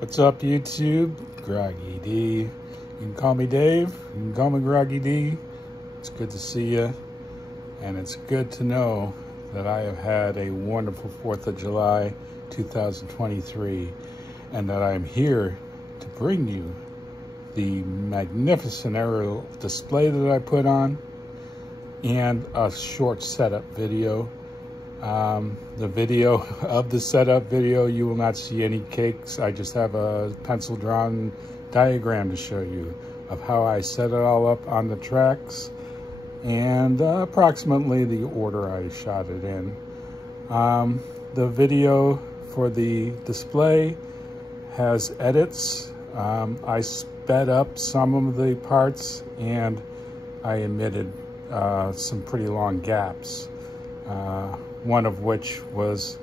What's up, YouTube? Groggy D. You can call me Dave. You can call me Groggy D. It's good to see you. And it's good to know that I have had a wonderful 4th of July 2023 and that I'm here to bring you the magnificent aerial display that I put on and a short setup video. The video of the setup video, you will not see any cakes. I just have a pencil drawn diagram to show you of how I set it all up on the tracks and approximately the order I shot it in. The video for the display has edits. I sped up some of the parts and I omitted some pretty long gaps. One of which was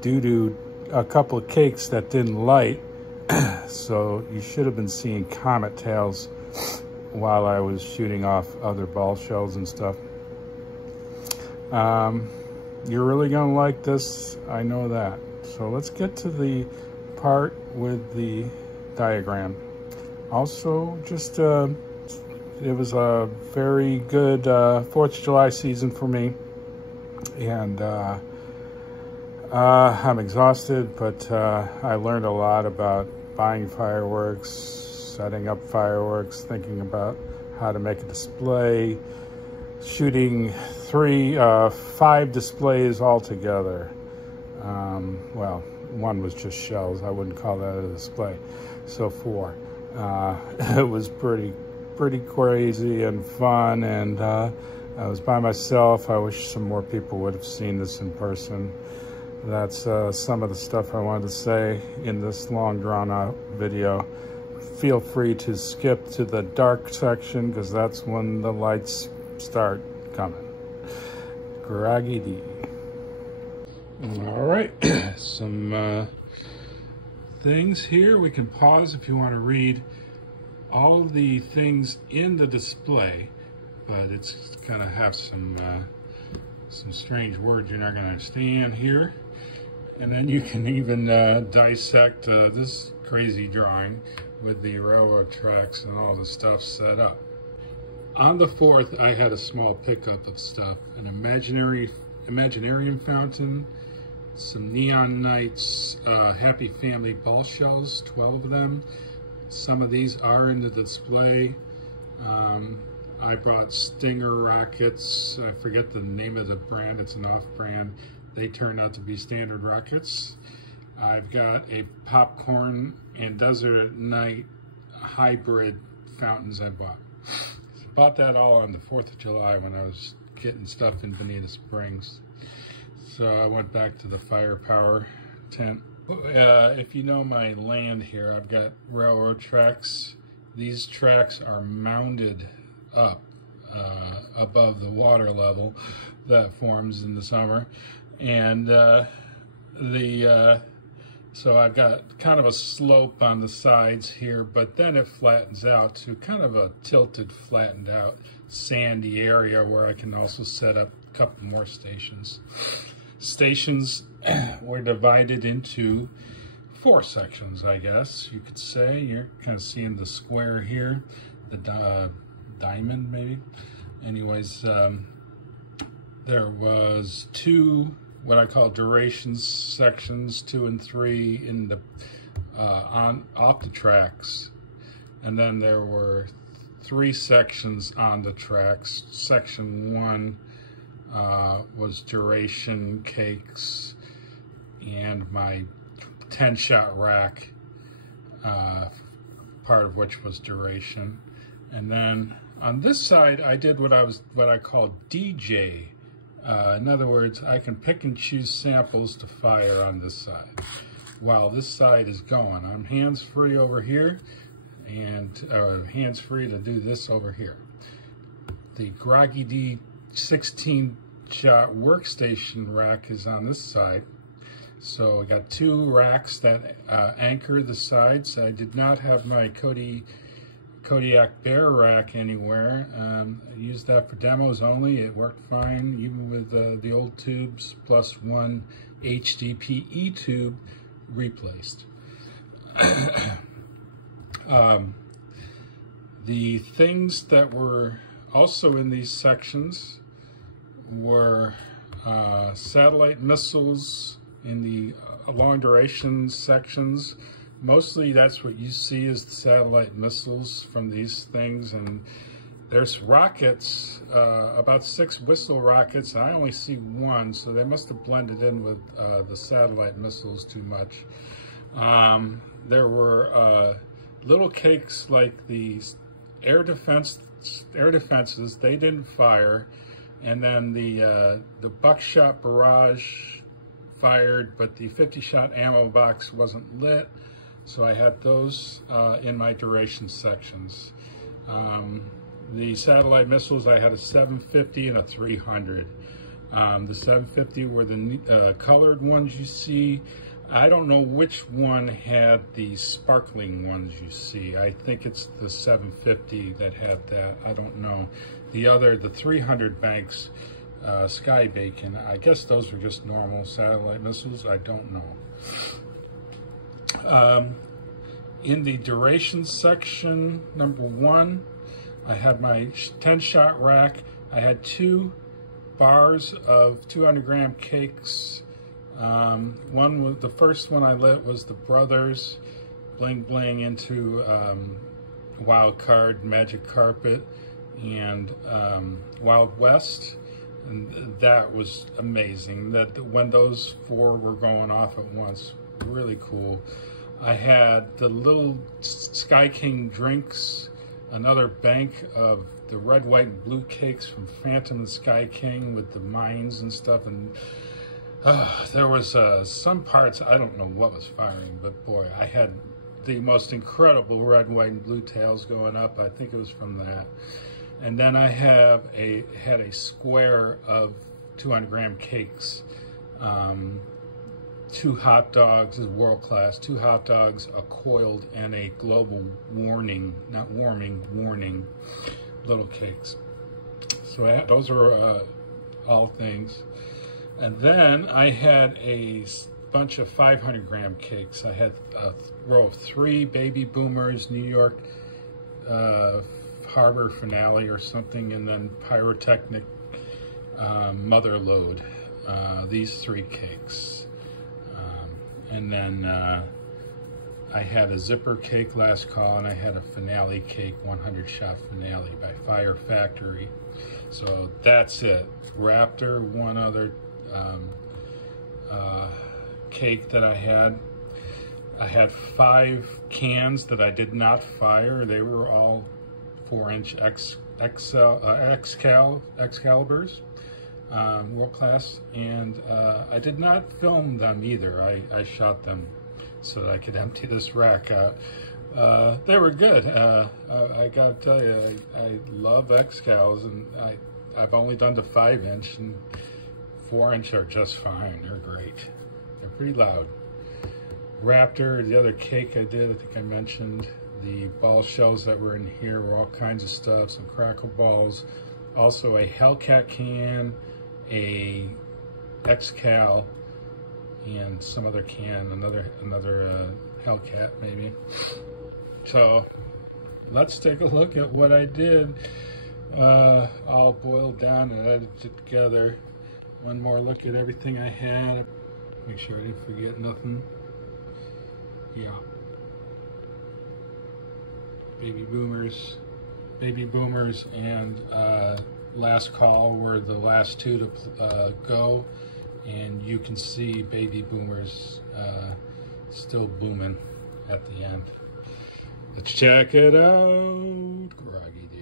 due to a couple of cakes that didn't light. So you should have been seeing comet tails while I was shooting off other ball shells and stuff. You're really gonna like this, I know that. So let's get to the part with the diagram. Also, just it was a very good 4th of July season for me. And I'm exhausted, but I learned a lot about buying fireworks, setting up fireworks, thinking about how to make a display, shooting 5 displays altogether. Well, one was just shells. I wouldn't call that a display. So 4. It was pretty crazy and fun, and I was by myself. I wish some more people would have seen this in person. That's some of the stuff I wanted to say in this long drawn out video. Feel free to skip to the dark section because that's when the lights start coming. Groggy D. All right, some things here. We can pause if you want to read all the things in the display, but it's gonna have some strange words you're not gonna understand here. And then you can even dissect this crazy drawing with the railroad tracks and all the stuff set up. On the 4th, I had a small pickup of stuff: an Imaginarium fountain, some neon nights, Happy Family ball shells, 12 of them. Some of these are in the display. I brought Stinger rockets. I forget the name of the brand. It's an off-brand. They turned out to be standard rockets. I've got a popcorn and Desert at Night hybrid fountains I bought. Bought that all on the 4th of July when I was getting stuff in Bonita Springs. So I went back to the firepower tent. If you know my land here, I've got railroad tracks. These tracks are mounded up above the water level that forms in the summer, and so I've got kind of a slope on the sides here, but then it flattens out to kind of a tilted, flattened out sandy area where I can also set up a couple more stations. Stations were divided into 4 sections, I guess you could say. You're kind of seeing the square here, the diamond maybe. Anyways, there was 2 what I call durations sections, 2 and 3 in the off the tracks, and then there were 3 sections on the tracks. Section 1 was duration cakes and my 10-shot rack, part of which was duration. And then on this side, I did what I call DJ. In other words, I can pick and choose samples to fire on this side while this side is going. I'm hands-free over here, and hands-free to do this over here. The Groggy D 16-shot workstation rack is on this side. So I got 2 racks that anchor the sides. I did not have my Kodiak Bear rack anywhere. I used that for demos only. It worked fine, even with the old tubes plus 1 HDPE tube replaced. The things that were also in these sections were satellite missiles in the long duration sections. Mostly that's what you see is the satellite missiles from these things, and there's rockets, about 6 whistle rockets, and I only see 1, so they must have blended in with the satellite missiles too much. There were little cakes like these air defenses, they didn't fire, and then the buckshot barrage fired, but the 50-shot ammo box wasn't lit, so I had those in my duration sections. The satellite missiles, I had a 750 and a 300. The 750 were the colored ones you see. I don't know which one had the sparkling ones you see. I think it's the 750 that had that. I don't know. The 300 banks, Sky Bacon, I guess those were just normal satellite missiles. I don't know. In the duration section, number 1, I had my 10-shot rack. I had 2 bars of 200-gram cakes. One was the first one I lit was the Brothers Bling Bling into Wild Card, Magic Carpet, and Wild West, and that was amazing. That when those 4 were going off at once, really cool. I had the little Sky King drinks, another bank of the red, white, and blue cakes from Phantom and Sky King with the mines and stuff, and there was some parts, I don't know what was firing, but boy, I had the most incredible red, white, and blue tails going up. I think it was from that. And then I had a square of 200-gram cakes, 2 hot dogs, is world class, 2 hot dogs, a coiled, and a global warning, not warming, warning, little cakes. So those are all things. And then I had a bunch of 500-gram cakes. I had a row of 3 Baby Boomers, New York Harbor Finale or something, and then Pyrotechnic Motherload, these 3 cakes. And then I had a zipper cake last call, and I had a finale cake, 100-shot finale by Fire Factory. So that's it. Raptor, one other cake that I had. I had 5 cans that I did not fire. They were all 4-inch Excaliburs, world class, and I did not film them either. I shot them so that I could empty this rack out. They were good. I gotta tell you, I love Excals, and I've only done the 5-inch, and 4-inch are just fine. They're great. They're pretty loud. Raptor, the other cake I did, I think I mentioned. The ball shells that were in here were all kinds of stuff, some crackle balls, also a Hellcat can, a Excal, and some other can, another Hellcat maybe. So let's take a look at what I did, all boiled down and edited it together. One more look at everything I had. Make sure I didn't forget nothing. Yeah. Baby Boomers, and Last Call were the last 2 to go, and you can see Baby Boomers still booming at the end. Let's check it out. Groggy.